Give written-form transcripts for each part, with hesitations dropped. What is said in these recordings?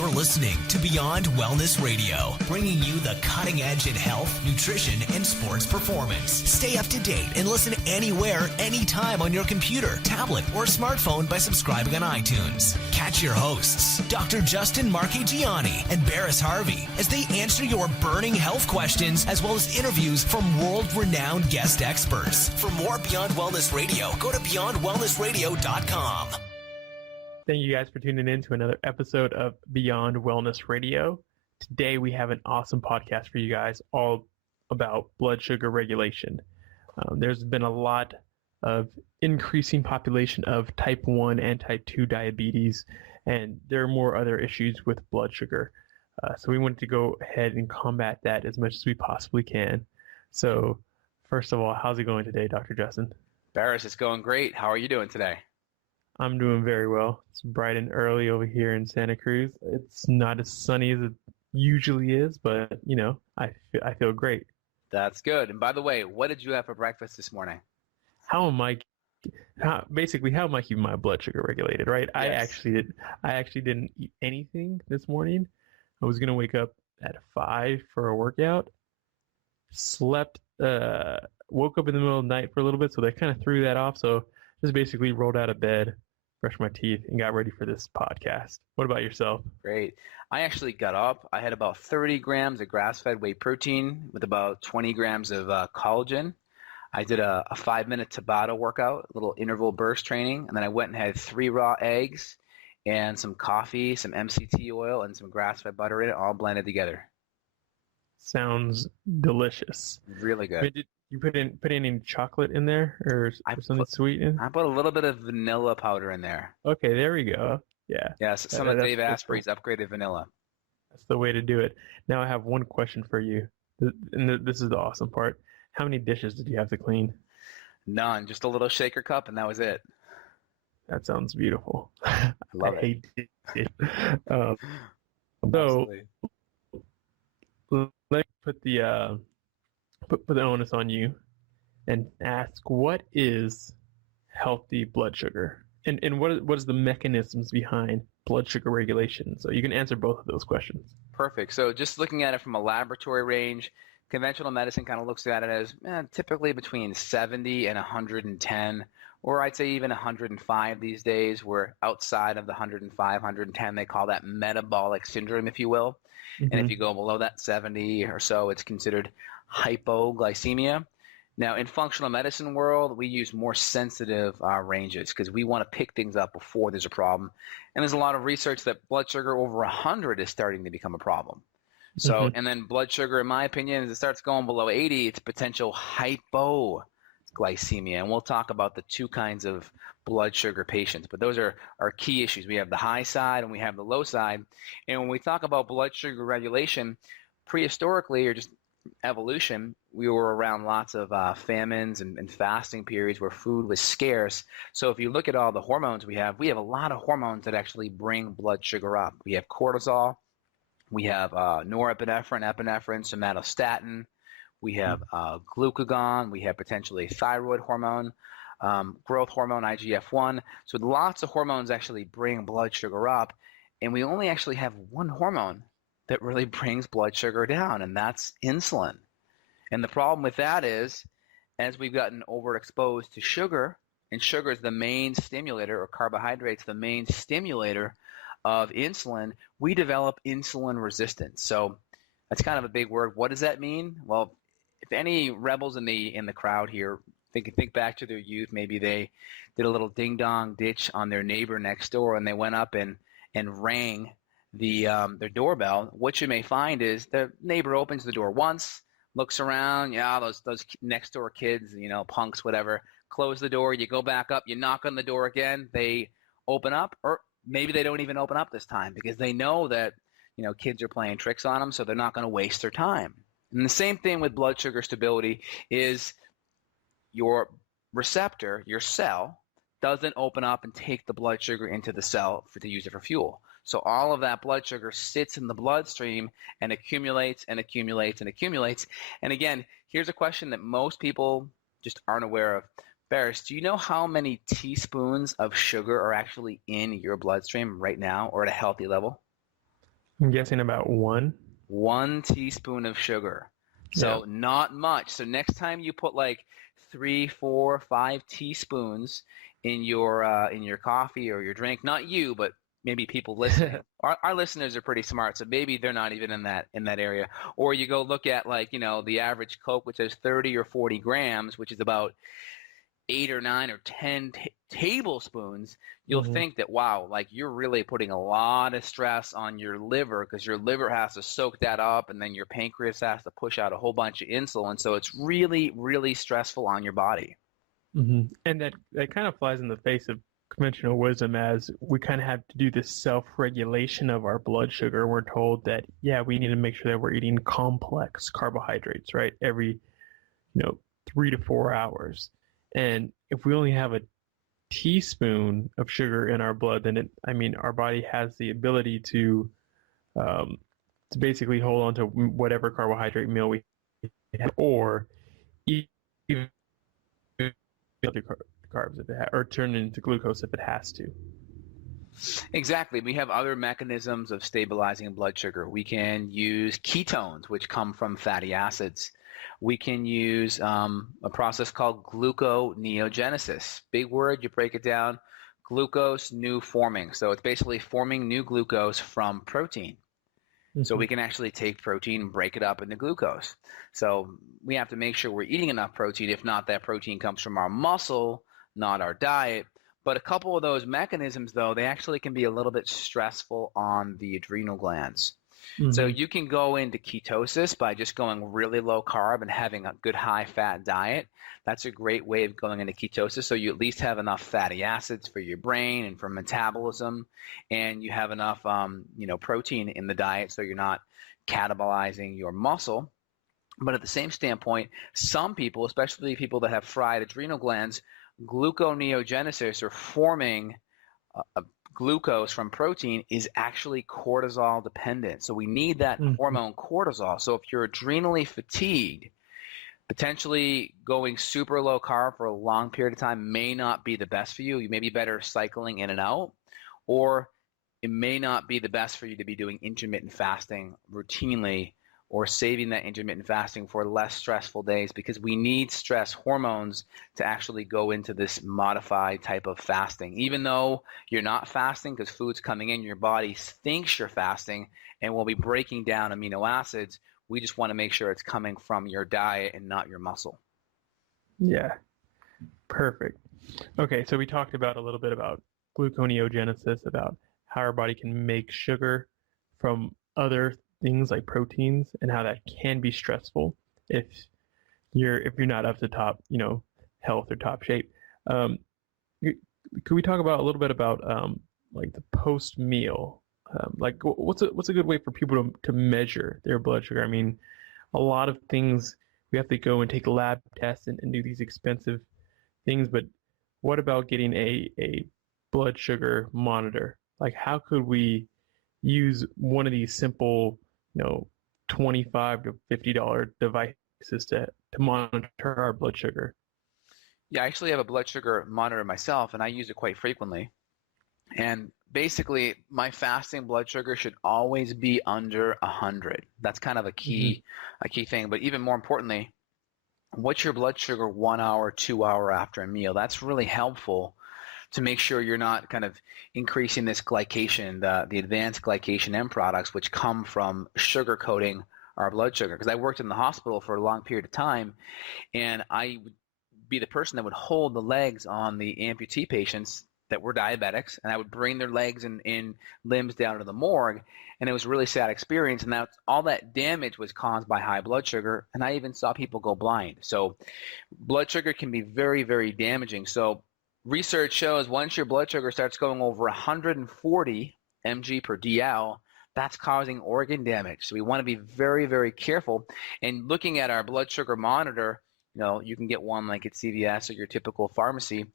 You're listening to Beyond Wellness Radio, bringing you the cutting edge in health, nutrition, and sports performance. Stay up to date and listen anywhere, anytime on your computer, tablet, or smartphone by subscribing on iTunes. Catch your hosts, Dr. Justin Marchegiani and Barris Harvey, as they answer your burning health questions as well as interviews from world-renowned guest experts. For more Beyond Wellness Radio, go to beyondwellnessradio.com. Thank you guys for tuning in to another episode of Beyond Wellness Radio. Today we have an awesome podcast for you guys all about blood sugar regulation. There's been a lot of increasing population of type 1 and type 2 diabetes, and there are more other issues with blood sugar. So we wanted to go ahead and combat that as much as we possibly can. So first of all, how's it going today, Dr. Justin? Barris, it's going great. How are you doing today? I'm doing very well. It's bright and early over here in Santa Cruz. It's not as sunny as it usually is, but, you know, I feel great. That's good. And by the way, what did you have for breakfast this morning? How am I keeping my blood sugar regulated, right? Yes. I actually didn't eat anything this morning. I was going to wake up at 5 for a workout. Woke up in the middle of the night for a little bit, so they kind of threw that off. So just basically rolled out of bed, brushed my teeth, and got ready for this podcast. What about yourself? Great. I actually got up. I had about 30 grams of grass-fed whey protein with about 20 grams of collagen. I did a 5-minute Tabata workout, a little interval burst training, and then I went and had 3 raw eggs and some coffee, some MCT oil, and some grass-fed butter in it, all blended together. Sounds delicious. Really good. Did you put any chocolate in there or something sweet in? I put a little bit of vanilla powder in there. Okay, there we go. Yeah. Yes, some of Dave Asprey's upgraded vanilla. That's the way to do it. Now I have one question for you, and this is the awesome part. How many dishes did you have to clean? None, just a little shaker cup, and that was it. That sounds beautiful. I love it. hate it. So let me put the onus on you and ask, what is healthy blood sugar? And what is the mechanisms behind blood sugar regulation? So you can answer both of those questions. Perfect. So just looking at it from a laboratory range, conventional medicine kind of looks at it as typically between 70 and 110, or I'd say even 105 these days. We're outside of the 105, 110. They call that metabolic syndrome, if you will. Mm-hmm. And if you go below that 70 or so, it's considered hypoglycemia. Now, in functional medicine world, we use more sensitive ranges because we want to pick things up before there's a problem. And there's a lot of research that blood sugar over 100 is starting to become a problem. So, Mm-hmm. And then blood sugar, in my opinion, as it starts going below 80, it's potential hypoglycemia. And we'll talk about the two kinds of blood sugar patients. But those are our key issues. We have the high side and we have the low side. And when we talk about blood sugar regulation, prehistorically or just evolution, we were around lots of famines and fasting periods where food was scarce. So if you look at all the hormones we have a lot of hormones that actually bring blood sugar up. We have cortisol, we have norepinephrine, epinephrine, somatostatin, we have glucagon, we have potentially thyroid hormone, growth hormone, IGF-1. So lots of hormones actually bring blood sugar up, and we only actually have one hormone that really brings blood sugar down, and that's insulin. And the problem with that is, as we've gotten overexposed to sugar, and sugar is the main stimulator, or carbohydrates the main stimulator of insulin, we develop insulin resistance. So that's kind of a big word. What does that mean? Well, if any rebels in the crowd here think back to their youth, maybe they did a little ding-dong ditch on their neighbor next door, and they went up and rang their doorbell. What you may find is the neighbor opens the door once, looks around, those next door kids, punks, whatever, close the door, you go back up, you knock on the door again, they open up, or maybe they don't even open up this time because they know that kids are playing tricks on them, so they're not going to waste their time. And the same thing with blood sugar stability is your receptor, your cell, doesn't open up and take the blood sugar into the cell to use it for fuel. So all of that blood sugar sits in the bloodstream and accumulates and accumulates and accumulates. And again, here's a question that most people just aren't aware of. Barris, do you know how many teaspoons of sugar are actually in your bloodstream right now or at a healthy level? I'm guessing about one. 1 teaspoon of sugar. So not much. So next time you put like 3, 4, 5 teaspoons in your coffee or your drink, not you, but maybe people listening. Our listeners are pretty smart, so maybe they're not even in that area. Or you go look at like, the average Coke, which has 30 or 40 grams, which is about 8 or 9 or 10 tablespoons, you'll think that, wow, like you're really putting a lot of stress on your liver, because your liver has to soak that up, and then your pancreas has to push out a whole bunch of insulin. So it's really, really stressful on your body. And that kind of flies in the face of conventional wisdom, as we kind of have to do this self-regulation of our blood sugar. We're told that, we need to make sure that we're eating complex carbohydrates, right? Every, 3 to 4 hours. And if we only have a teaspoon of sugar in our blood, then our body has the ability to basically hold on to whatever carbohydrate meal we have, or eat other carbs if it or turn it into glucose if it has to. Exactly. We have other mechanisms of stabilizing blood sugar. We can use ketones, which come from fatty acids. We can use a process called gluconeogenesis. Big word, you break it down. Glucose new forming. So it's basically forming new glucose from protein. So we can actually take protein and break it up into glucose. So we have to make sure we're eating enough protein. If not, that protein comes from our muscle, not our diet. But a couple of those mechanisms, though, they actually can be a little bit stressful on the adrenal glands. So you can go into ketosis by just going really low carb and having a good high fat diet. That's a great way of going into ketosis. So you at least have enough fatty acids for your brain and for metabolism, and you have enough protein in the diet, so you're not catabolizing your muscle. But at the same standpoint, some people, especially people that have fried adrenal glands, gluconeogenesis, or forming glucose from protein, is actually cortisol dependent. So we need that hormone cortisol. So if you're adrenally fatigued, potentially going super low carb for a long period of time may not be the best for you. You may be better cycling in and out, or it may not be the best for you to be doing intermittent fasting routinely, or saving that intermittent fasting for less stressful days, because we need stress hormones to actually go into this modified type of fasting. Even though you're not fasting, because food's coming in, your body thinks you're fasting and will be breaking down amino acids. We just want to make sure it's coming from your diet and not your muscle. Yeah, perfect. Okay, so we talked about a little bit about gluconeogenesis, about how our body can make sugar from other things like proteins, and how that can be stressful if you're not up to top, health or top shape. Could we talk about a little bit about like the post meal? Like what's a good way for people to measure their blood sugar? I mean, a lot of things we have to go and take lab tests and do these expensive things, but what about getting a blood sugar monitor? Like, how could we use one of these simple $25 to $50 devices to monitor our blood sugar? Yeah, I actually have a blood sugar monitor myself, and I use it quite frequently. And basically, my fasting blood sugar should always be under 100. That's kind of a key thing. But even more importantly, what's your blood sugar 1 hour, 2 hour after a meal? That's really helpful to make sure you're not kind of increasing this glycation, the advanced glycation end products, which come from sugar coating our blood sugar. Because I worked in the hospital for a long period of time, and I would be the person that would hold the legs on the amputee patients that were diabetics, and I would bring their legs and limbs down to the morgue, and it was a really sad experience. And all that damage was caused by high blood sugar, and I even saw people go blind. So blood sugar can be very, very damaging. So research shows once your blood sugar starts going over 140 mg per DL, that's causing organ damage. So we want to be very, very careful. And looking at our blood sugar monitor, you can get one like at CVS or your typical pharmacy.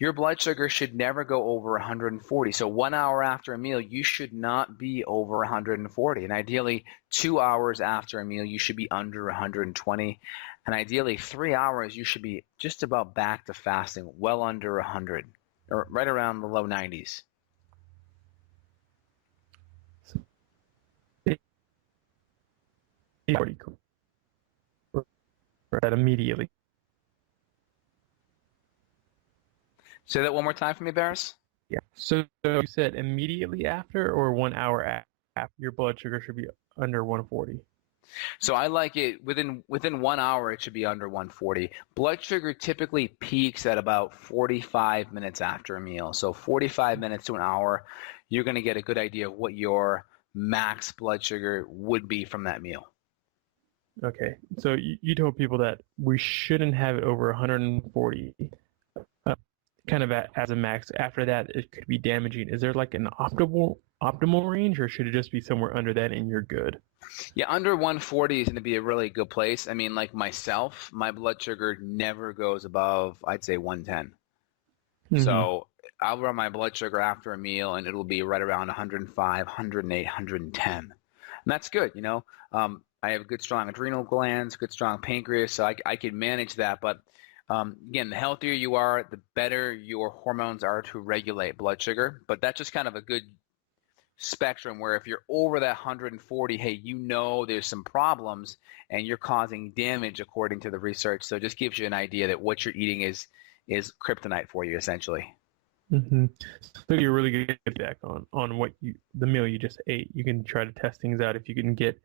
Your blood sugar should never go over 140. So 1 hour after a meal, you should not be over 140. And ideally, 2 hours after a meal, you should be under 120. And ideally, 3 hours, you should be just about back to fasting, well under 100, or right around the low 90s. 40 that immediately. Say that one more time for me, Barris. Yeah. So you said immediately after or 1 hour after your blood sugar should be under 140? So I like it within 1 hour. It should be under 140. Blood sugar typically peaks at about 45 minutes after a meal. So 45 minutes to an hour, you're going to get a good idea of what your max blood sugar would be from that meal. Okay. So you told people that we shouldn't have it over 140, kind of as a max. After that, it could be damaging. Is there like an optimal range, or should it just be somewhere under that and you're good? Yeah, under 140 is going to be a really good place. I mean, like myself, my blood sugar never goes above, I'd say 110. Mm-hmm. So I'll run my blood sugar after a meal, and it'll be right around 105, 108, 110. And that's good, you know. I have good, strong adrenal glands, good, strong pancreas, so I can manage that. But again, the healthier you are, the better your hormones are to regulate blood sugar. But that's just kind of a good spectrum where if you're over that 140, hey, you know there's some problems and you're causing damage according to the research. So it just gives you an idea that what you're eating is kryptonite for you, essentially. Mm-hmm. So you're really good feedback on what the meal you just ate. You can try to test things out if you can get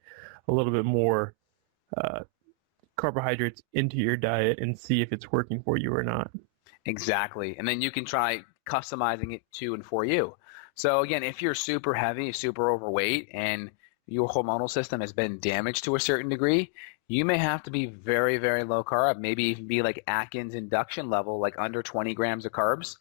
a little bit more carbohydrates into your diet and see if it's working for you or not. Exactly. And then you can try customizing it to and for you. So again, if you're super heavy, super overweight, and your hormonal system has been damaged to a certain degree, you may have to be very, very low carb, maybe even be like Atkins induction level, like under 20 grams of carbs,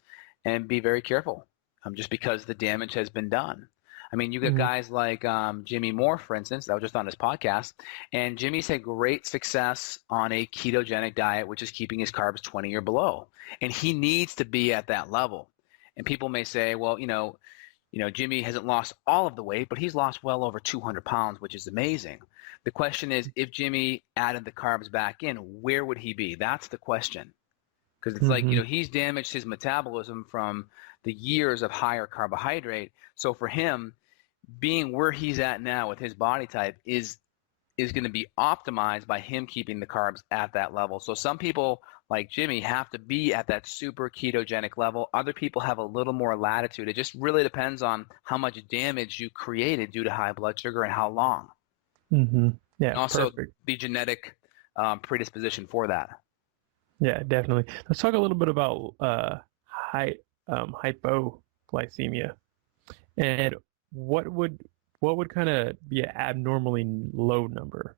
and be very careful just because the damage has been done. I mean, you get guys like Jimmy Moore, for instance, that was just on his podcast, and Jimmy's had great success on a ketogenic diet, which is keeping his carbs 20 or below, and he needs to be at that level. And people may say, well, you know, Jimmy hasn't lost all of the weight, but he's lost well over 200 pounds, which is amazing. The question is, if Jimmy added the carbs back in, where would he be? That's the question. Because it's like, you know, he's damaged his metabolism from the years of higher carbohydrate. So for him, being where he's at now with his body type is going to be optimized by him keeping the carbs at that level. So some people like Jimmy have to be at that super ketogenic level. Other people have a little more latitude. It just really depends on how much damage you created due to high blood sugar and how long. Mm-hmm. Yeah. And also perfect. the genetic predisposition for that. Yeah, definitely. Let's talk a little bit about hypoglycemia, and what would kind of be an abnormally low number?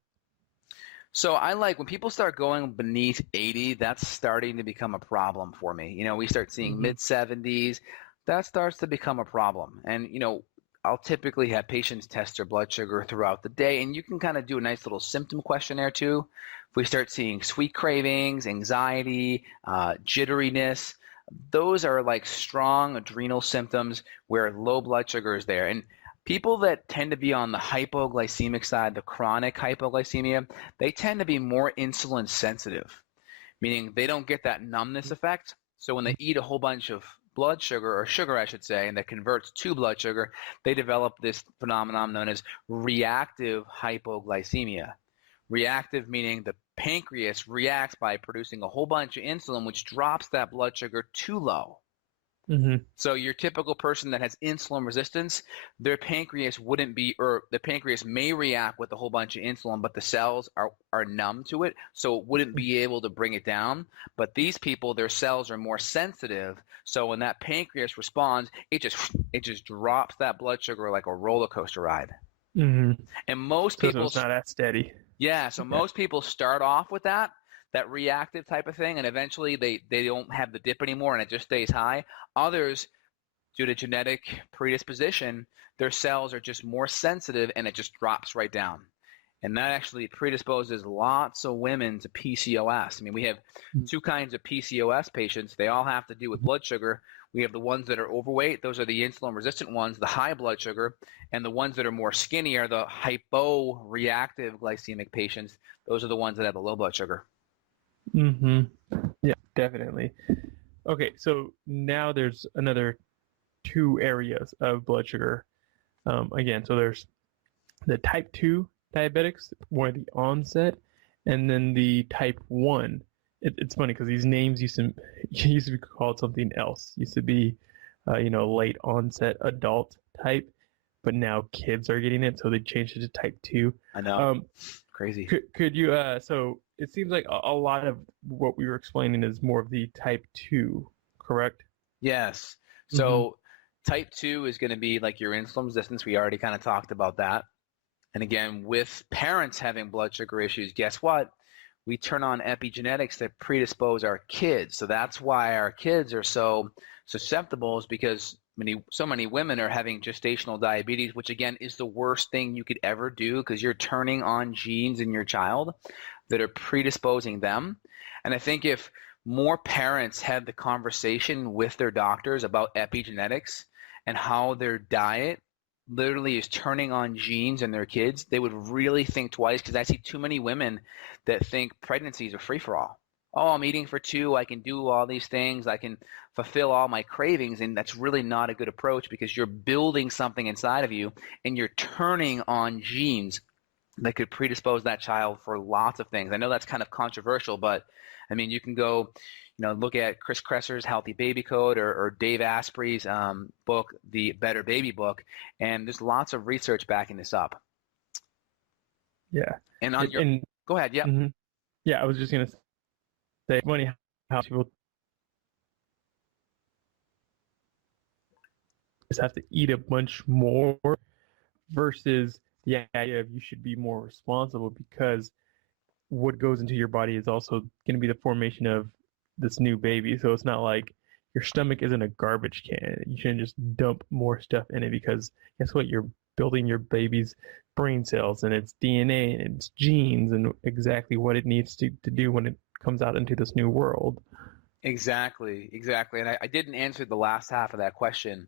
So I like when people start going beneath 80, that's starting to become a problem for me. You know, we start seeing mid 70s, that starts to become a problem. And, you know, I'll typically have patients test their blood sugar throughout the day, and you can kind of do a nice little symptom questionnaire too. If we start seeing sweet cravings, anxiety, jitteriness, those are like strong adrenal symptoms where low blood sugar is there. And people that tend to be on the hypoglycemic side, the chronic hypoglycemia, they tend to be more insulin sensitive, meaning they don't get that numbness effect. So when they eat a whole bunch of blood sugar, or sugar I should say, and that converts to blood sugar, they develop this phenomenon known as reactive hypoglycemia. Reactive meaning the pancreas reacts by producing a whole bunch of insulin, which drops that blood sugar too low. So your typical person that has insulin resistance, their pancreas wouldn't be, or the pancreas may react with a whole bunch of insulin, but the cells are numb to it, so it wouldn't be able to bring it down. But these people, their cells are more sensitive, so when that pancreas responds, it just drops that blood sugar like a roller coaster ride. And most people, it's not as steady. Yeah, so most people start off with that reactive type of thing, and eventually they don't have the dip anymore and it just stays high. Others, due to genetic predisposition, their cells are just more sensitive and it just drops right down. And that actually predisposes lots of women to PCOS. I mean, we have two kinds of PCOS patients. They all have to do with blood sugar. We have the ones that are overweight. Those are the insulin-resistant ones, the high blood sugar. And the ones that are more skinny are the hyporeactive glycemic patients. Those are the ones that have the low blood sugar. Yeah, definitely. Okay, so now there's another two areas of blood sugar. Again, so there's the type 2 diabetics, more the onset, and then the type 1. It's funny because these names used to be called something else. Used to be, late onset adult type, but now kids are getting it, so they changed it to type 2. I know. Crazy. Could you, so it seems like a lot of what we were explaining is more of the type 2, correct? Yes. So type 2 is going to be like your insulin resistance. We already kind of talked about that. And again, with parents having blood sugar issues, guess what? We turn on epigenetics that predispose our kids. So that's why our kids are so susceptible, is because so many women are having gestational diabetes, which again is the worst thing you could ever do, because you're turning on genes in your child that are predisposing them. And I think if more parents had the conversation with their doctors about epigenetics and how their diet literally is turning on genes in their kids, they would really think twice, because I see too many women that think pregnancy is a free-for-all. Oh, I'm eating for 2, I can do all these things, I can fulfill all my cravings, and that's really not a good approach, because you're building something inside of you and you're turning on genes that could predispose that child for lots of things. I know that's kind of controversial, but I mean, you can go, look at Chris Kresser's Healthy Baby Code or Dave Asprey's book, The Better Baby Book, and there's lots of research backing this up. Yeah. And go ahead, yeah. Mm-hmm. Yeah, I was just going to say, funny how people just have to eat a bunch more versus the idea of you should be more responsible, because what goes into your body is also going to be the formation of this new baby. So it's not like your stomach isn't a garbage can. You shouldn't just dump more stuff in it, because guess what? You're building your baby's brain cells and its DNA and its genes and exactly what it needs to do when it comes out into this new world. Exactly. And I didn't answer the last half of that question.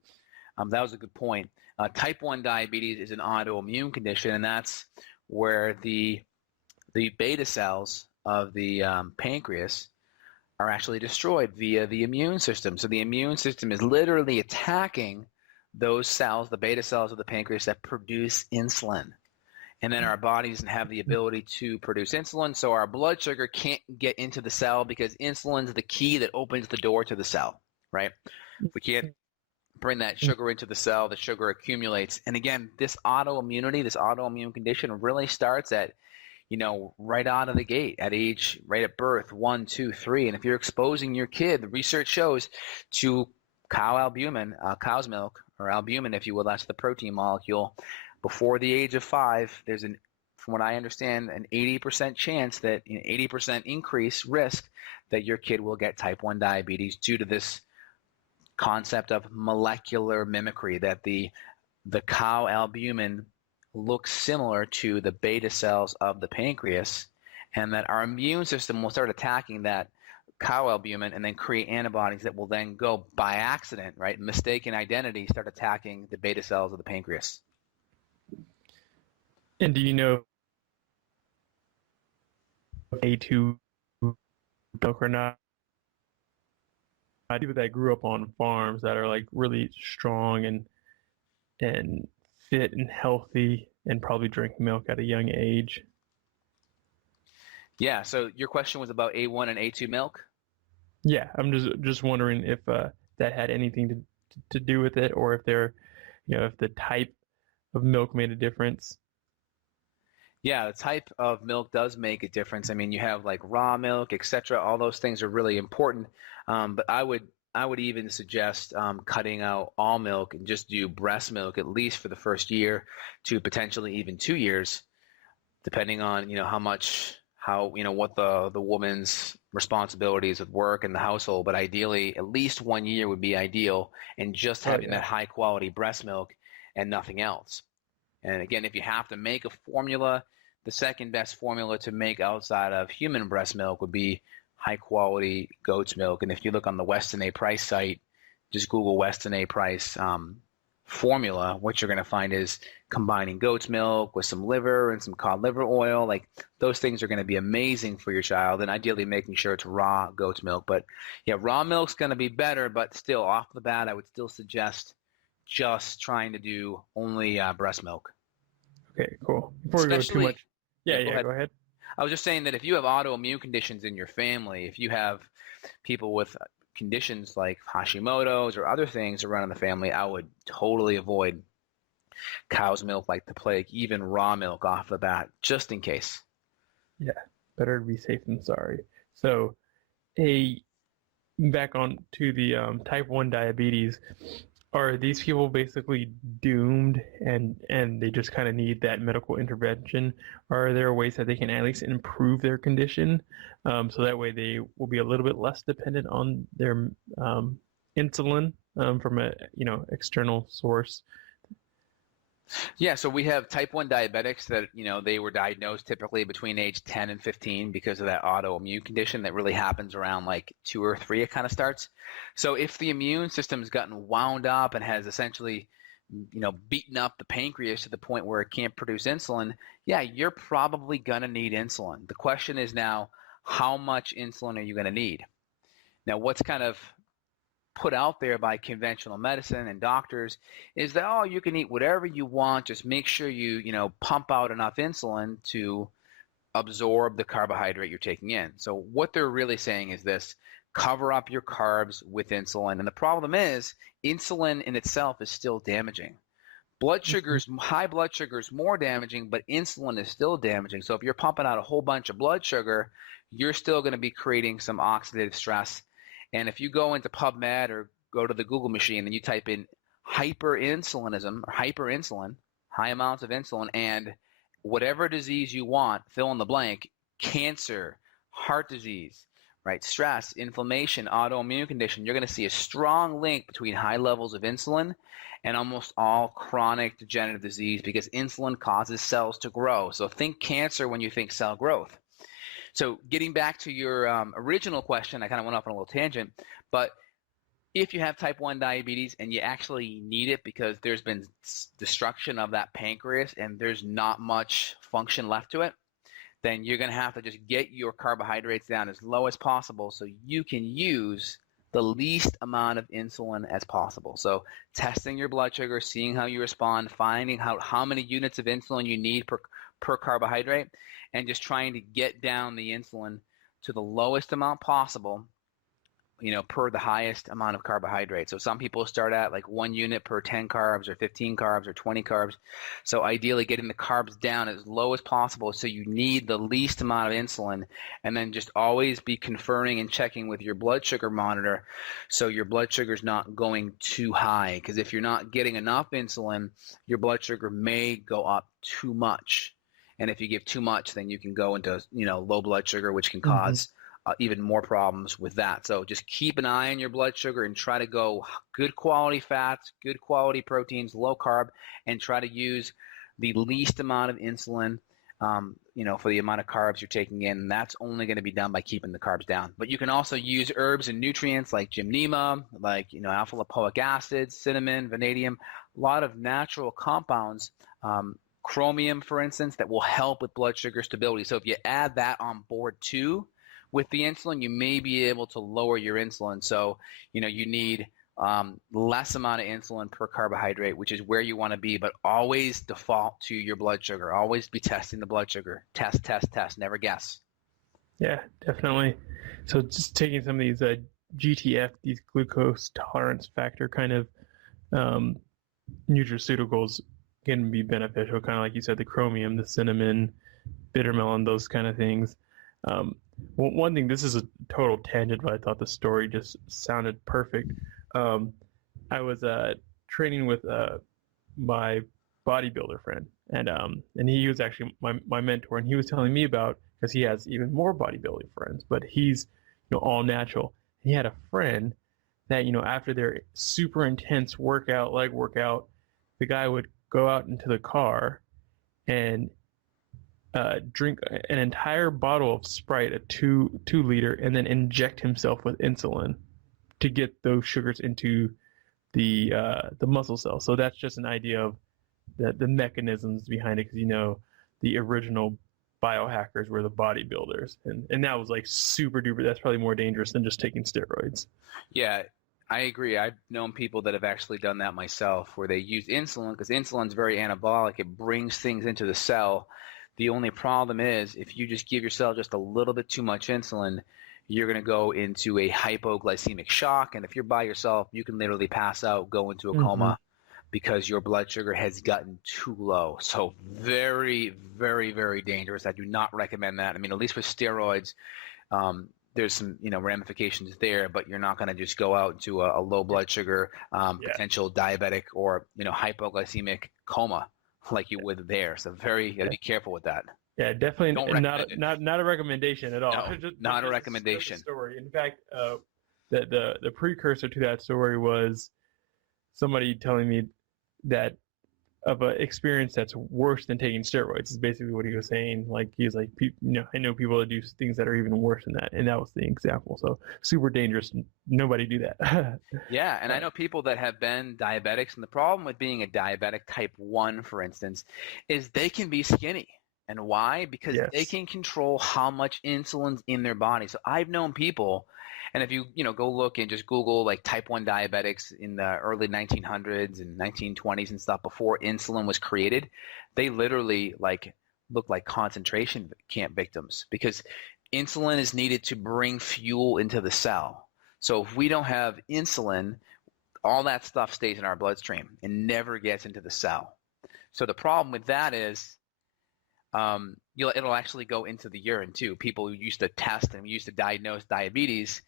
That was a good point. Type 1 diabetes is an autoimmune condition, and that's where the beta cells of the pancreas are actually destroyed via the immune system. So the immune system is literally attacking those cells, the beta cells of the pancreas that produce insulin. And then our body doesn't have the ability to produce insulin, so our blood sugar can't get into the cell, because insulin is the key that opens the door to the cell, right? If we can't bring that sugar into the cell, the sugar accumulates. And again, this autoimmune condition really starts at, right out of the gate, right at birth, 1, 2, 3. And if you're exposing your kid, the research shows, to cow's milk, or albumin, if you will, that's the protein molecule, before the age of 5, there's from what I understand, an 80% chance that, 80% increased risk that your kid will get type 1 diabetes due to this concept of molecular mimicry, that the cow albumin looks similar to the beta cells of the pancreas, and that our immune system will start attacking that cow albumin and then create antibodies that will then go by accident, right, mistaken identity, start attacking the beta cells of the pancreas. And do you know A2 milk or not? People that grew up on farms that are like really strong and fit and healthy and probably drink milk at a young age. Yeah, so your question was about A1 and A2 milk? Yeah, I'm just wondering if that had anything to do with it, or if if the type of milk made a difference. Yeah, the type of milk does make a difference. I mean, you have like raw milk, etc. All those things are really important. But I would even suggest cutting out all milk and just do breast milk, at least for the first year to potentially even 2 years, depending on what the woman's responsibilities at work and the household. But ideally, at least 1 year would be ideal, and just having that high quality breast milk and nothing else. And again, if you have to make a formula, the second best formula to make outside of human breast milk would be high quality goat's milk. And if you look on the Weston A. Price site, just Google Weston A. Price formula, what you're going to find is combining goat's milk with some liver and some cod liver oil. Like, those things are going to be amazing for your child, and ideally making sure it's raw goat's milk. But yeah, raw milk's going to be better, but still, off the bat, I would still suggest just trying to do only breast milk. Okay, cool. Before we go too Especially, much, go go ahead. I was just saying that if you have autoimmune conditions in your family, if you have people with conditions like Hashimoto's or other things around in the family, I would totally avoid cow's milk like the plague, even raw milk off the bat, just in case. Yeah, better to be safe than sorry. So, back on to the type 1 diabetes, are these people basically doomed and they just kind of need that medical intervention? Or are there ways that they can at least improve their condition so that way they will be a little bit less dependent on their insulin from a external source? Yeah, so we have type 1 diabetics that, they were diagnosed typically between age 10 and 15 because of that autoimmune condition that really happens around like 2 or 3, it kind of starts. So if the immune system's gotten wound up and has essentially, beaten up the pancreas to the point where it can't produce insulin, yeah, you're probably going to need insulin. The question is now, how much insulin are you going to need? Now, what's kind of put out there by conventional medicine and doctors is that, oh, you can eat whatever you want, just make sure you pump out enough insulin to absorb the carbohydrate you're taking in. So what they're really saying is this: cover up your carbs with insulin. And the problem is insulin in itself is still damaging. High blood sugar is more damaging, but insulin is still damaging. So if you're pumping out a whole bunch of blood sugar, you're still going to be creating some oxidative stress. And if you go into PubMed or go to the Google machine and you type in hyperinsulinism or hyperinsulin, high amounts of insulin, and whatever disease you want, fill in the blank, cancer, heart disease, right, stress, inflammation, autoimmune condition, you're going to see a strong link between high levels of insulin and almost all chronic degenerative disease, because insulin causes cells to grow. So think cancer when you think cell growth. So getting back to your original question, I kind of went off on a little tangent, but if you have type 1 diabetes and you actually need it because there's been destruction of that pancreas and there's not much function left to it, then you're going to have to just get your carbohydrates down as low as possible so you can use the least amount of insulin as possible. So testing your blood sugar, seeing how you respond, finding out how many units of insulin you need per carbohydrate, and just trying to get down the insulin to the lowest amount possible, per the highest amount of carbohydrate. So some people start at like 1 unit per 10 carbs or 15 carbs or 20 carbs. So ideally getting the carbs down as low as possible so you need the least amount of insulin, and then just always be confirming and checking with your blood sugar monitor so your blood sugar is not going too high. Because if you're not getting enough insulin, your blood sugar may go up too much. And if you give too much, then you can go into, low blood sugar, which can cause even more problems with that. So just keep an eye on your blood sugar and try to go good quality fats, good quality proteins, low carb, and try to use the least amount of insulin, for the amount of carbs you're taking in. And that's only going to be done by keeping the carbs down. But you can also use herbs and nutrients like gymnema, like, alpha lipoic acid, cinnamon, vanadium, a lot of natural compounds, chromium, for instance, that will help with blood sugar stability. So if you add that on board too with the insulin, you may be able to lower your insulin. So, you need less amount of insulin per carbohydrate, which is where you want to be, but always default to your blood sugar. Always be testing the blood sugar. Test, never guess. Yeah, definitely. So just taking some of these GTF, these glucose tolerance factor kind of nutraceuticals can be beneficial, kind of like you said, the chromium, the cinnamon, bitter melon, those kind of things. One thing, this is a total tangent, but I thought the story just sounded perfect. I was training with my bodybuilder friend, and he was actually my mentor, and he was telling me about, because he has even more bodybuilding friends, but he's all natural. He had a friend that after their super intense leg workout, the guy would go out into the car and drink an entire bottle of Sprite, a 2 liter, and then inject himself with insulin to get those sugars into the muscle cells. So that's just an idea of the mechanisms behind it, because the original biohackers were the bodybuilders, and that was like super duper. That's probably more dangerous than just taking steroids. Yeah, I agree. I've known people that have actually done that myself, where they use insulin because insulin's very anabolic. It brings things into the cell. The only problem is if you just give yourself just a little bit too much insulin, you're going to go into a hypoglycemic shock. And if you're by yourself, you can literally pass out, go into a coma because your blood sugar has gotten too low. So very, very, very dangerous. I do not recommend that. I mean, at least with steroids, there's some, ramifications there, but you're not going to just go out into a low blood sugar, potential diabetic or, hypoglycemic coma like you would there. So you got to be careful with that. Yeah, definitely not a recommendation at all. No, not a recommendation. Story. In fact, the precursor to that story was somebody telling me that of an experience that's worse than taking steroids is basically what he was saying. Like he's like, I know people that do things that are even worse than that, and that was the example. So super dangerous. Nobody do that. Yeah, and I know people that have been diabetics, and the problem with being a diabetic type 1, for instance, is they can be skinny. And why? Because they can control how much insulin's in their body. So I've known people, and if you go look and just Google like type 1 diabetics in the early 1900s and 1920s and stuff before insulin was created, they literally look like concentration camp victims because insulin is needed to bring fuel into the cell. So if we don't have insulin, all that stuff stays in our bloodstream and never gets into the cell. So the problem with that is it'll actually go into the urine too. People used to test and used to diagnose diabetes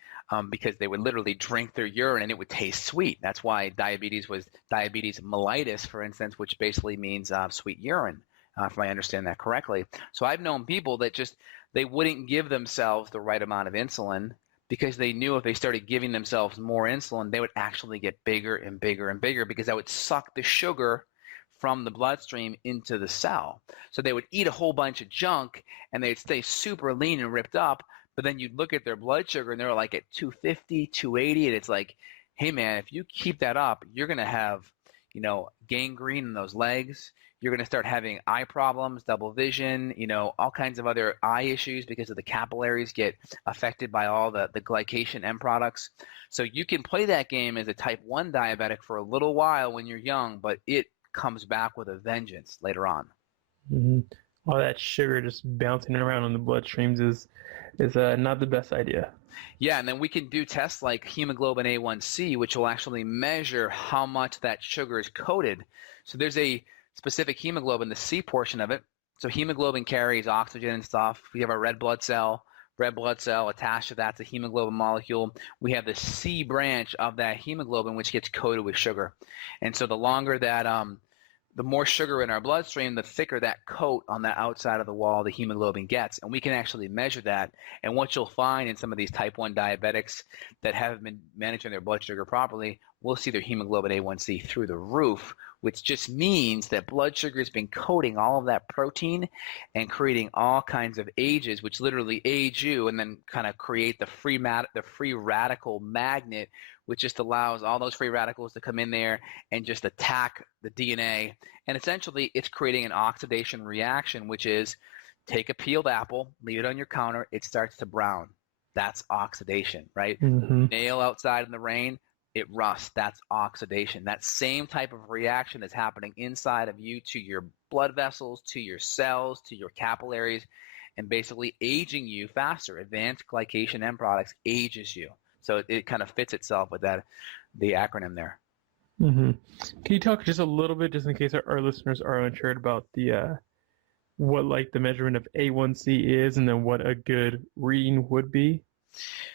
because they would literally drink their urine and it would taste sweet. That's why diabetes was diabetes mellitus, for instance, which basically means sweet urine, if I understand that correctly. So I've known people that they wouldn't give themselves the right amount of insulin because they knew if they started giving themselves more insulin, they would actually get bigger and bigger and bigger because that would suck the sugar from the bloodstream into the cell. So they would eat a whole bunch of junk and they'd stay super lean and ripped up, but then you'd look at their blood sugar and they're like at 250, 280, and it's like, hey man, if you keep that up, you're going to have, gangrene in those legs. You're going to start having eye problems, double vision, all kinds of other eye issues because of the capillaries get affected by all the glycation end products. So you can play that game as a type 1 diabetic for a little while when you're young, but it comes back with a vengeance later on. All that sugar just bouncing around in the bloodstreams is not the best idea. Yeah, and then we can do tests like hemoglobin A1C, which will actually measure how much that sugar is coated. So there's a specific hemoglobin, the C portion of it. So hemoglobin carries oxygen and stuff. We have our red blood cell attached to that's a hemoglobin molecule. We have the C branch of that hemoglobin, which gets coated with sugar. And so the longer that the more sugar in our bloodstream, the thicker that coat on the outside of the wall the hemoglobin gets. And we can actually measure that. And what you'll find in some of these type 1 diabetics that haven't been managing their blood sugar properly, we'll see their hemoglobin A1C through the roof, which just means that blood sugar has been coating all of that protein and creating all kinds of ages, which literally age you and then kind of create the free radical magnet, which just allows all those free radicals to come in there and just attack the DNA. And essentially, it's creating an oxidation reaction, which is take a peeled apple, leave it on your counter, it starts to brown. That's oxidation, right? Nail outside in the rain, it rusts. That's oxidation. That same type of reaction is happening inside of you to your blood vessels, to your cells, to your capillaries, and basically aging you faster. Advanced glycation end products ages you. So it kind of fits itself with the acronym there. Can you talk just a little bit, just in case our listeners are unsure about what the measurement of A1C is and then what a good reading would be?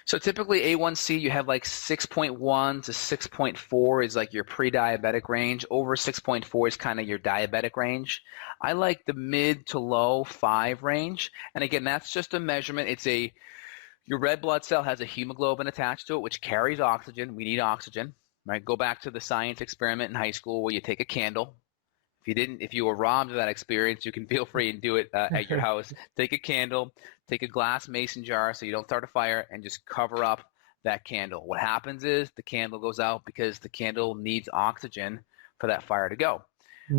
So typically A1C, you have 6.1 to 6.4 is your pre-diabetic range. Over 6.4 is kind of your diabetic range. I like the mid to low 5 range. And again, that's just a measurement. Your red blood cell has a hemoglobin attached to it, which carries oxygen. We need oxygen, right? Go back to the science experiment in high school where you take a candle. If you were robbed of that experience, you can feel free and do it at your house. Take a candle, take a glass mason jar so you don't start a fire, and just cover up that candle. What happens is the candle goes out because the candle needs oxygen for that fire to go.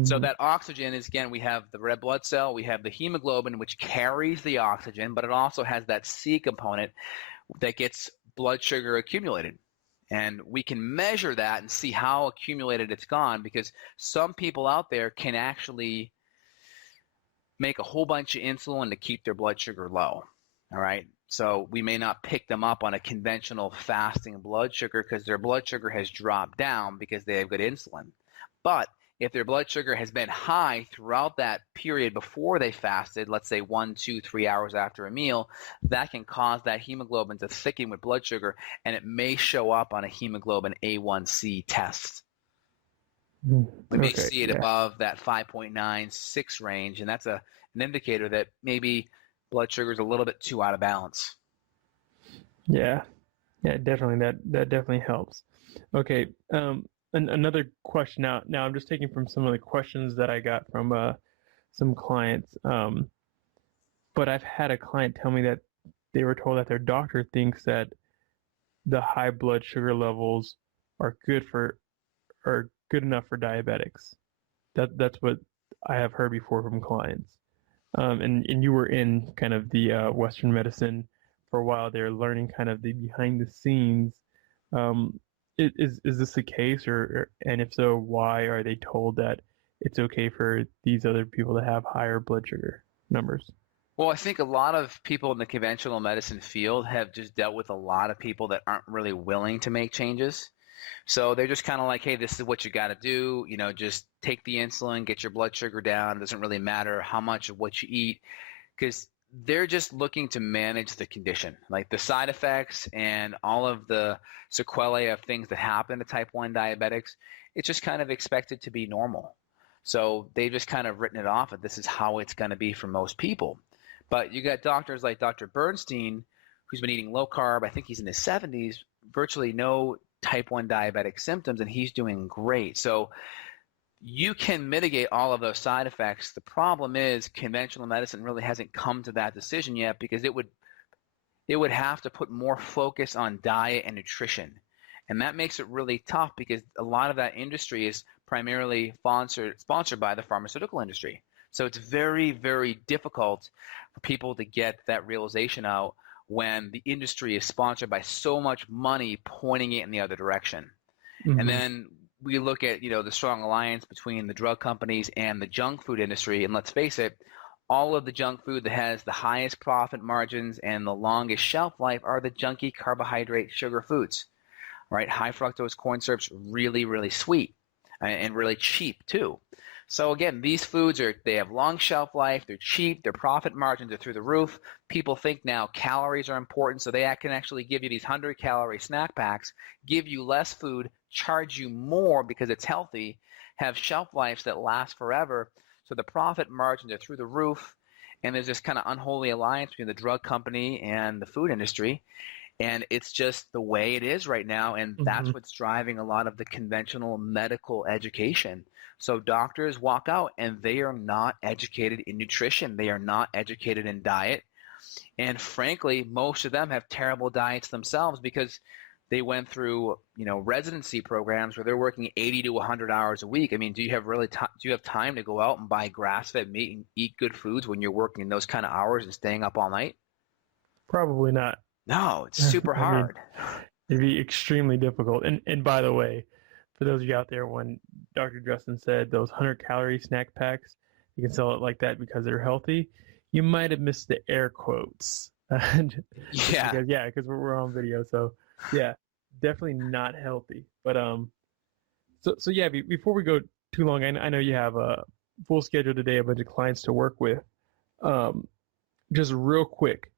So that oxygen is, again, we have the red blood cell, we have the hemoglobin, which carries the oxygen, but it also has that C component that gets blood sugar accumulated. And we can measure that and see how accumulated it's gone, because some people out there can actually make a whole bunch of insulin to keep their blood sugar low. All right. So we may not pick them up on a conventional fasting blood sugar because their blood sugar has dropped down because they have good insulin. But if their blood sugar has been high throughout that period before they fasted, let's say 1, 2, 3 hours after a meal, that can cause that hemoglobin to thicken with blood sugar, and it may show up on a hemoglobin A1C test. We may see it above that 5.96 range, and that's an indicator that maybe blood sugar is a little bit too out of balance. Yeah, definitely. That definitely helps. Okay. Another question now. Now I'm just taking from some of the questions that I got from some clients. But I've had a client tell me that they were told that their doctor thinks that the high blood sugar levels are good enough for diabetics. That's what I have heard before from clients. And you were in kind of the Western medicine for a while there, learning kind of the behind the scenes. Is this the case, and if so, why are they told that it's okay for these other people to have higher blood sugar numbers? Well, I think a lot of people in the conventional medicine field have just dealt with a lot of people that aren't really willing to make changes. So they're just kind of like, hey, this is what you got to do. Just take the insulin, get your blood sugar down. It doesn't really matter how much of what you eat, because they're just looking to manage the condition, like the side effects and all of the sequelae of things that happen to type 1 diabetics. It's just kind of expected to be normal. So they've just kind of written it off that this is how it's going to be for most people. But you got doctors like Dr. Bernstein, who's been eating low carb. I think he's in his 70s, virtually no type 1 diabetic symptoms, and he's doing great. So you can mitigate all of those side effects. The problem is conventional medicine really hasn't come to that decision yet, because it would have to put more focus on diet and nutrition. And that makes it really tough, because a lot of that industry is primarily sponsored by the pharmaceutical industry. So it's very, very difficult for people to get that realization out when the industry is sponsored by so much money pointing it in the other direction. Mm-hmm. And then we look at, the strong alliance between the drug companies and the junk food industry. And let's face it, all of the junk food that has the highest profit margins and the longest shelf life are the junky carbohydrate sugar foods, right? High fructose corn syrup's really, really sweet and really cheap too. So again, these foods they have long shelf life, they're cheap, their profit margins are through the roof. People think now calories are important, so they can actually give you these 100-calorie snack packs, give you less food, charge you more because it's healthy, have shelf lives that last forever. So the profit margins are through the roof, and there's this kind of unholy alliance between the drug company and the food industry. And it's just the way it is right now, and that's what's driving a lot of the conventional medical education. So doctors walk out and they are not educated in nutrition. They are not educated in diet. And frankly, most of them have terrible diets themselves, because they went through, residency programs where they're working 80 to 100 hours a week. I mean, do you have time to go out and buy grass-fed meat and eat good foods when you're working those kind of hours and staying up all night? Probably not. No, it's super hard. It'd be extremely difficult. And by the way, for those of you out there, when Dr. Justin said those 100-calorie snack packs, you can sell it like that because they're healthy, you might have missed the air quotes. Because we're on video. So yeah, definitely not healthy. But so yeah, before we go too long, I know you have a full schedule today, a bunch of clients to work with. Just real quick,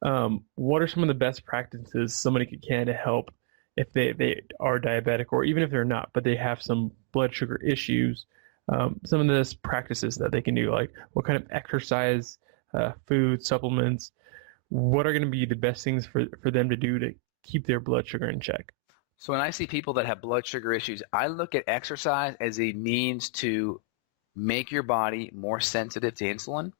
what are some of the best practices somebody can to help if they are diabetic, or even if they're not, but they have some blood sugar issues? Some of the practices that they can do, like what kind of exercise, food, supplements, what are going to be the best things for them to do to keep their blood sugar in check? So when I see people that have blood sugar issues, I look at exercise as a means to make your body more sensitive to insulin.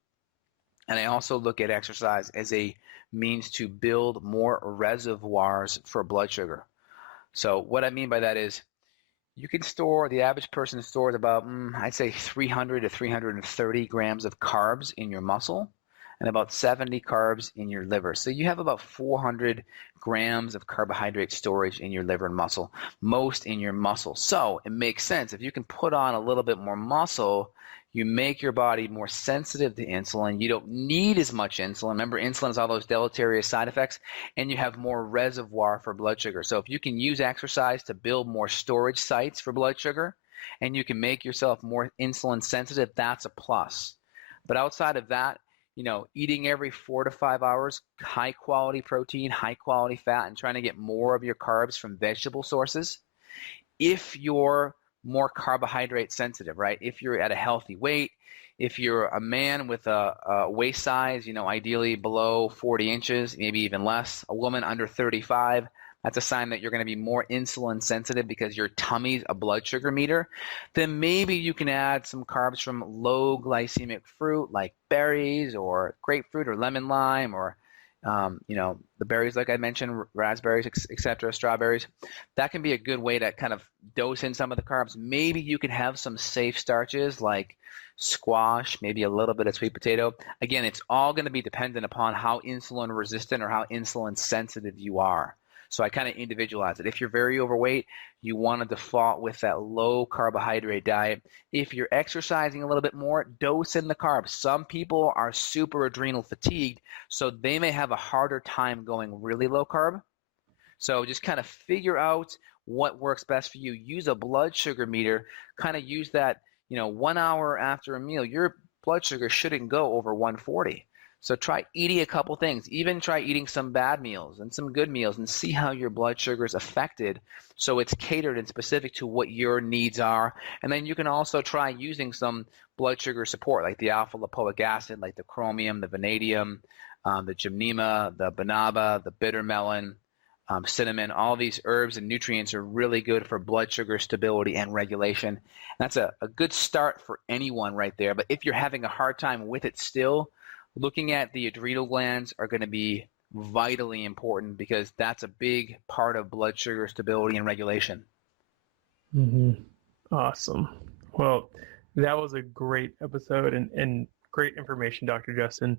And I also look at exercise as a means to build more reservoirs for blood sugar. So what I mean by that is the average person stores about, I'd say 300 to 330 grams of carbs in your muscle. and about 70 carbs in your liver. So you have about 400 grams of carbohydrate storage in your liver and muscle, most in your muscle. So it makes sense. If you can put on a little bit more muscle, you make your body more sensitive to insulin. You don't need as much insulin. Remember, insulin has all those deleterious side effects, and you have more reservoir for blood sugar. So if you can use exercise to build more storage sites for blood sugar, and you can make yourself more insulin sensitive, that's a plus. But outside of that, eating every 4 to 5 hours, high quality protein, high quality fat, and trying to get more of your carbs from vegetable sources. If you're more carbohydrate sensitive, right? If you're at a healthy weight, if you're a man with a waist size, ideally below 40 inches, maybe even less, a woman under 35, that's a sign that you're going to be more insulin sensitive because your tummy's a blood sugar meter. Then maybe you can add some carbs from low glycemic fruit like berries or grapefruit or lemon lime or the berries like I mentioned, raspberries, etc., strawberries. That can be a good way to kind of dose in some of the carbs. Maybe you can have some safe starches like squash, maybe a little bit of sweet potato. Again, it's all going to be dependent upon how insulin resistant or how insulin sensitive you are. So I kind of individualize it. If you're very overweight, you want to default with that low carbohydrate diet. If you're exercising a little bit more, dose in the carbs. Some people are super adrenal fatigued, so they may have a harder time going really low carb. So just kind of figure out what works best for you. Use a blood sugar meter. Kind of use that, 1 hour after a meal. Your blood sugar shouldn't go over 140. So try eating a couple things. Even try eating some bad meals and some good meals and see how your blood sugar is affected so it's catered and specific to what your needs are. And then you can also try using some blood sugar support like the alpha-lipoic acid, like the chromium, the vanadium, the gymnema, the banaba, the bitter melon, cinnamon. All these herbs and nutrients are really good for blood sugar stability and regulation. That's a good start for anyone right there. But if you're having a hard time with it still, looking at the adrenal glands are going to be vitally important because that's a big part of blood sugar stability and regulation. Mm-hmm. Awesome. Well, that was a great episode and great information, Dr. Justin.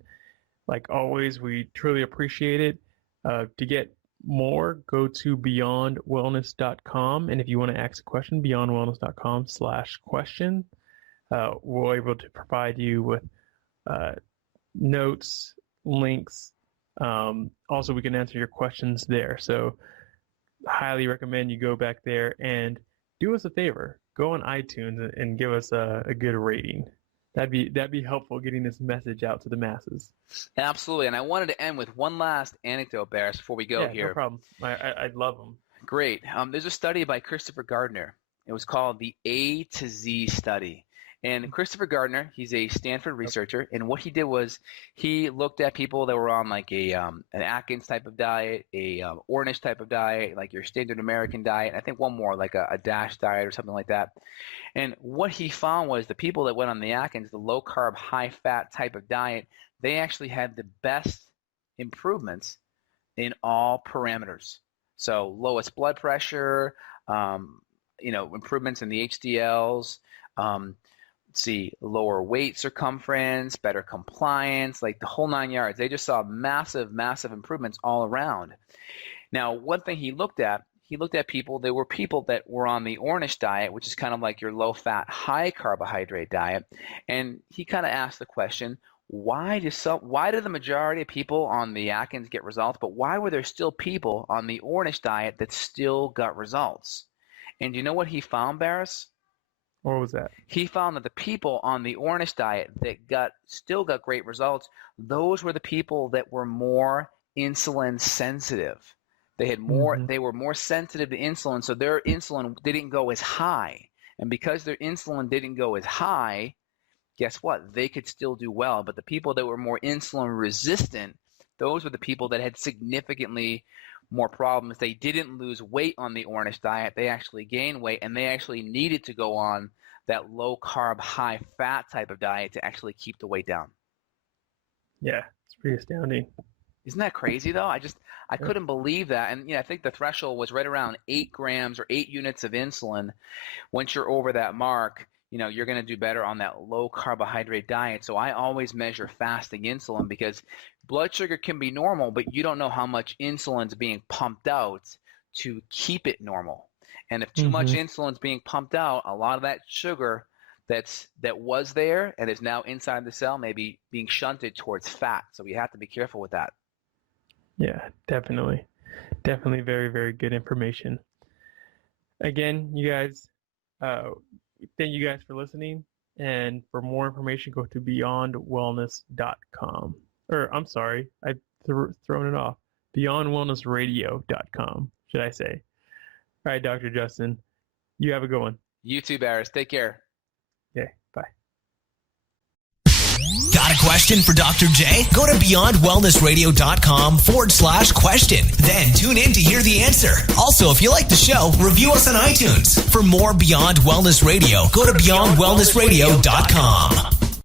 Like always, we truly appreciate it. To get more, go to beyondwellness.com. And if you want to ask a question, beyondwellness.com/question. We're able to provide you with notes, links. Also, we can answer your questions there. So highly recommend you go back there and do us a favor. Go on iTunes and give us a good rating. That'd be helpful getting this message out to the masses. Absolutely. And I wanted to end with one last anecdote, Barris, before we go here. No problem. I'd love them. Great. There's a study by Christopher Gardner. It was called the A to Z study. And Christopher Gardner, he's a Stanford researcher, and what he did was he looked at people that were on like an Atkins type of diet, a Ornish type of diet, like your standard American diet, I think one more like a DASH diet or something like that. And what he found was the people that went on the Atkins, the low carb, high fat type of diet, they actually had the best improvements in all parameters. So lowest blood pressure, improvements in the HDLs, lower weight circumference, better compliance, like the whole 9 yards. They just saw massive, massive improvements all around. Now, one thing he looked at people, there were people that were on the Ornish diet, which is kind of like your low-fat, high-carbohydrate diet, and he kind of asked the question, why did the majority of people on the Atkins get results, but why were there still people on the Ornish diet that still got results? And you know what he found, Barris? What was that? He found that the people on the Ornish diet that still got great results, those were the people that were more insulin sensitive. They had more. Mm-hmm. They were more sensitive to insulin, so their insulin didn't go as high. And because their insulin didn't go as high, guess what? They could still do well. But the people that were more insulin resistant, those were the people that had significantly more problems. They didn't lose weight on the Ornish diet. They actually gained weight, and they actually needed to go on that low carb, high fat type of diet to actually keep the weight down. Yeah, it's pretty astounding. Isn't that crazy though? I couldn't believe that. And I think the threshold was right around 8 grams or 8 units of insulin. Once you're over that mark, you're going to do better on that low carbohydrate diet. So I always measure fasting insulin, because blood sugar can be normal, but you don't know how much insulin is being pumped out to keep it normal. And if too much insulin is being pumped out, a lot of that sugar that was there and is now inside the cell may be being shunted towards fat. So we have to be careful with that. Yeah, definitely. Definitely very, very good information. Again, you guys, thank you guys for listening. And for more information, go to beyondwellness.com. Or, I'm sorry, I've thrown it off. beyondwellnessradio.com, should I say. All right, Dr. Justin, you have a good one. You too, Barris. Take care. Okay, bye. Got a question for Dr. J? Go to beyondwellnessradio.com/question. Then tune in to hear the answer. Also, if you like the show, review us on iTunes. For more Beyond Wellness Radio, go to beyondwellnessradio.com.